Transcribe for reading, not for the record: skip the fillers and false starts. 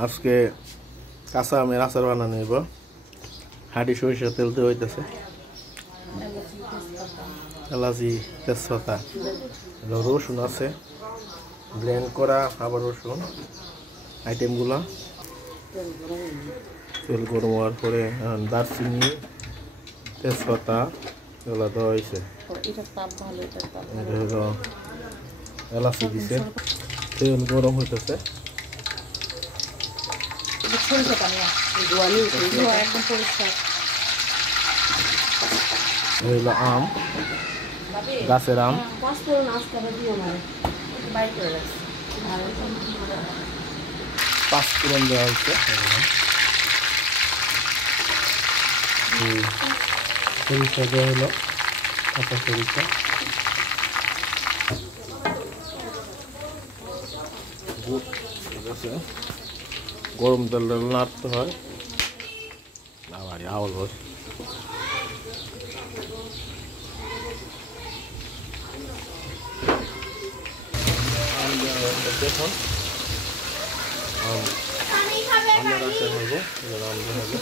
আজকে কাঁচা আমের আচার বানানো নিব। হাঁড়ি সরিষার তেল দিয়ে হইতেছে, এলাচি তেজপাতা, রসুন আছে ব্লেন্ড করা, আবার রসুন আইটেমগুলো। তেল গরম হওয়ার পরে দারচিনি তেজপাতা এগুলো দেওয়া হয়েছে, এলাচি দিছে। তেল গরম হইতেছে, আম গাছের আম, পাঁচফোড়ন দেওয়া হচ্ছে, সরিষা দেওয়া হলো, কাঁচা সরিষা, ঠিক আছে। গরম তেল নাড়তে হয়, আবার আউল হয়। দেখুন আমের আচার হবে, আম হবে।